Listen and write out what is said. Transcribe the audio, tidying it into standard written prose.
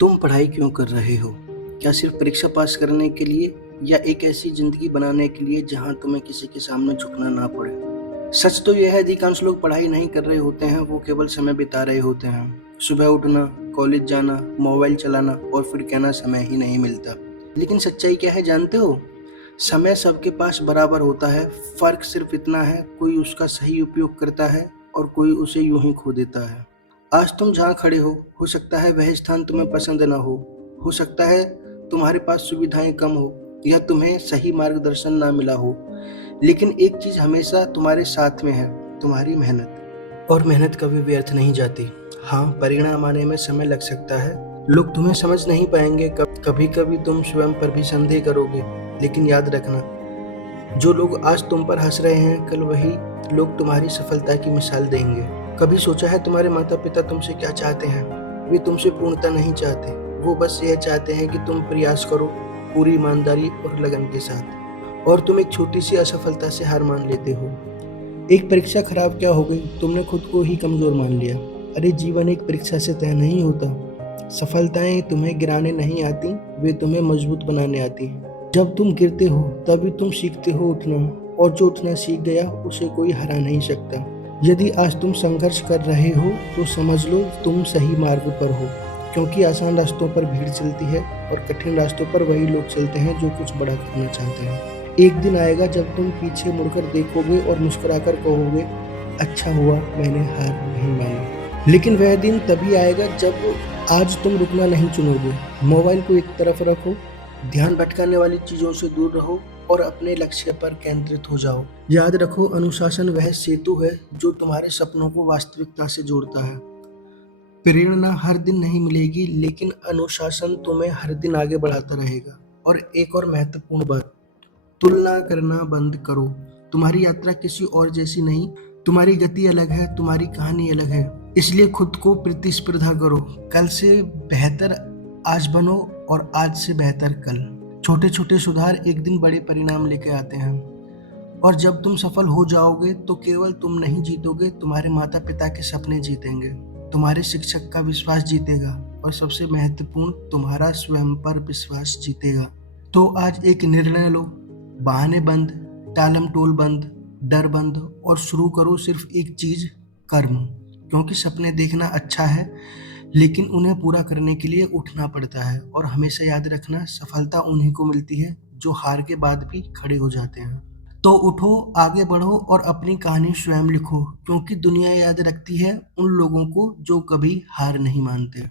तुम पढ़ाई क्यों कर रहे हो? क्या सिर्फ परीक्षा पास करने के लिए या एक ऐसी ज़िंदगी बनाने के लिए जहाँ तुम्हें किसी के सामने झुकना ना पड़े? सच तो यह है अधिकांश लोग पढ़ाई नहीं कर रहे होते हैं, वो केवल समय बिता रहे होते हैं। सुबह उठना, कॉलेज जाना, मोबाइल चलाना और फिर कहना समय ही नहीं मिलता। लेकिन सच्चाई क्या है जानते हो? समय सबके पास बराबर होता है, फ़र्क सिर्फ इतना है कोई उसका सही उपयोग करता है और कोई उसे यूँ ही खो देता है। आज तुम जहाँ खड़े हो सकता है वह स्थान तुम्हें पसंद ना हो सकता है तुम्हारे पास सुविधाएं कम हो या तुम्हें सही मार्गदर्शन ना मिला हो, लेकिन एक चीज हमेशा तुम्हारे साथ में है, तुम्हारी मेहनत। और मेहनत कभी व्यर्थ नहीं जाती। हाँ, परिणाम आने में समय लग सकता है, लोग तुम्हें समझ नहीं पाएंगे, कभी कभी तुम स्वयं पर भी संदेह करोगे, लेकिन याद रखना, जो लोग आज तुम पर हंस रहे हैं कल वही लोग तुम्हारी सफलता की मिसाल देंगे। कभी सोचा है तुम्हारे माता पिता तुमसे क्या चाहते हैं? वे तुमसे पूर्णता नहीं चाहते, वो बस यह चाहते हैं कि तुम प्रयास करो पूरी ईमानदारी और लगन के साथ, और तुम एक छोटी सी असफलता से हार मान लेते हो। एक परीक्षा खराब क्या हो गई, तुमने खुद को ही कमजोर मान लिया। अरे जीवन एक परीक्षा से तय नहीं होता। सफलताएं तुम्हें गिराने नहीं आती, वे तुम्हें मजबूत बनाने आती हैं। जब तुम गिरते हो तभी तुम सीखते हो उठना, और जो उठना सीख गया उसे कोई हरा नहीं सकता। यदि आज तुम संघर्ष कर रहे हो तो समझ लो तुम सही मार्ग पर हो, क्योंकि आसान रास्तों पर भीड़ चलती है और कठिन रास्तों पर वही लोग चलते हैं जो कुछ बड़ा करना चाहते हैं। एक दिन आएगा जब तुम पीछे मुड़कर देखोगे और मुस्कुराकर कहोगे, अच्छा हुआ मैंने हार नहीं मानी। लेकिन वह दिन तभी आएगा जब आज तुम रुकना नहीं चुनोगे। मोबाइल को एक तरफ रखो, ध्यान भटकाने वाली चीजों से दूर रहो और अपने लक्ष्य पर केंद्रित हो जाओ। याद रखो, अनुशासन वह सेतु है जो तुम्हारे सपनों को वास्तविकता से जोड़ता है। प्रेरणा हर दिन नहीं मिलेगी, लेकिन अनुशासन तुम्हें हर दिन आगे बढ़ाता रहेगा। और एक और महत्वपूर्ण बात, तुलना करना बंद करो। तुम्हारी यात्रा किसी और जैसी नहीं, तुम्हारी गति अलग है, तुम्हारी कहानी अलग है। इसलिए खुद को प्रतिस्पर्धा करो। कल से बेहतर आज बनो और आज से बेहतर कल। छोटे छोटे सुधार एक दिन बड़े परिणाम लेके आते हैं। और जब तुम सफल हो जाओगे तो केवल तुम नहीं जीतोगे, तुम्हारे माता पिता के सपने जीतेंगे, तुम्हारे शिक्षक का विश्वास जीतेगा, और सबसे महत्वपूर्ण तुम्हारा स्वयं पर विश्वास जीतेगा। तो आज एक निर्णय लो, बहाने बंद, टालम टोल बंद, डर बंद, और शुरू करो सिर्फ एक चीज, कर्म। क्योंकि सपने देखना अच्छा है, लेकिन उन्हें पूरा करने के लिए उठना पड़ता है। और हमेशा याद रखना, सफलता उन्हीं को मिलती है जो हार के बाद भी खड़े हो जाते हैं। तो उठो, आगे बढ़ो और अपनी कहानी स्वयं लिखो, क्योंकि दुनिया याद रखती है उन लोगों को जो कभी हार नहीं मानते।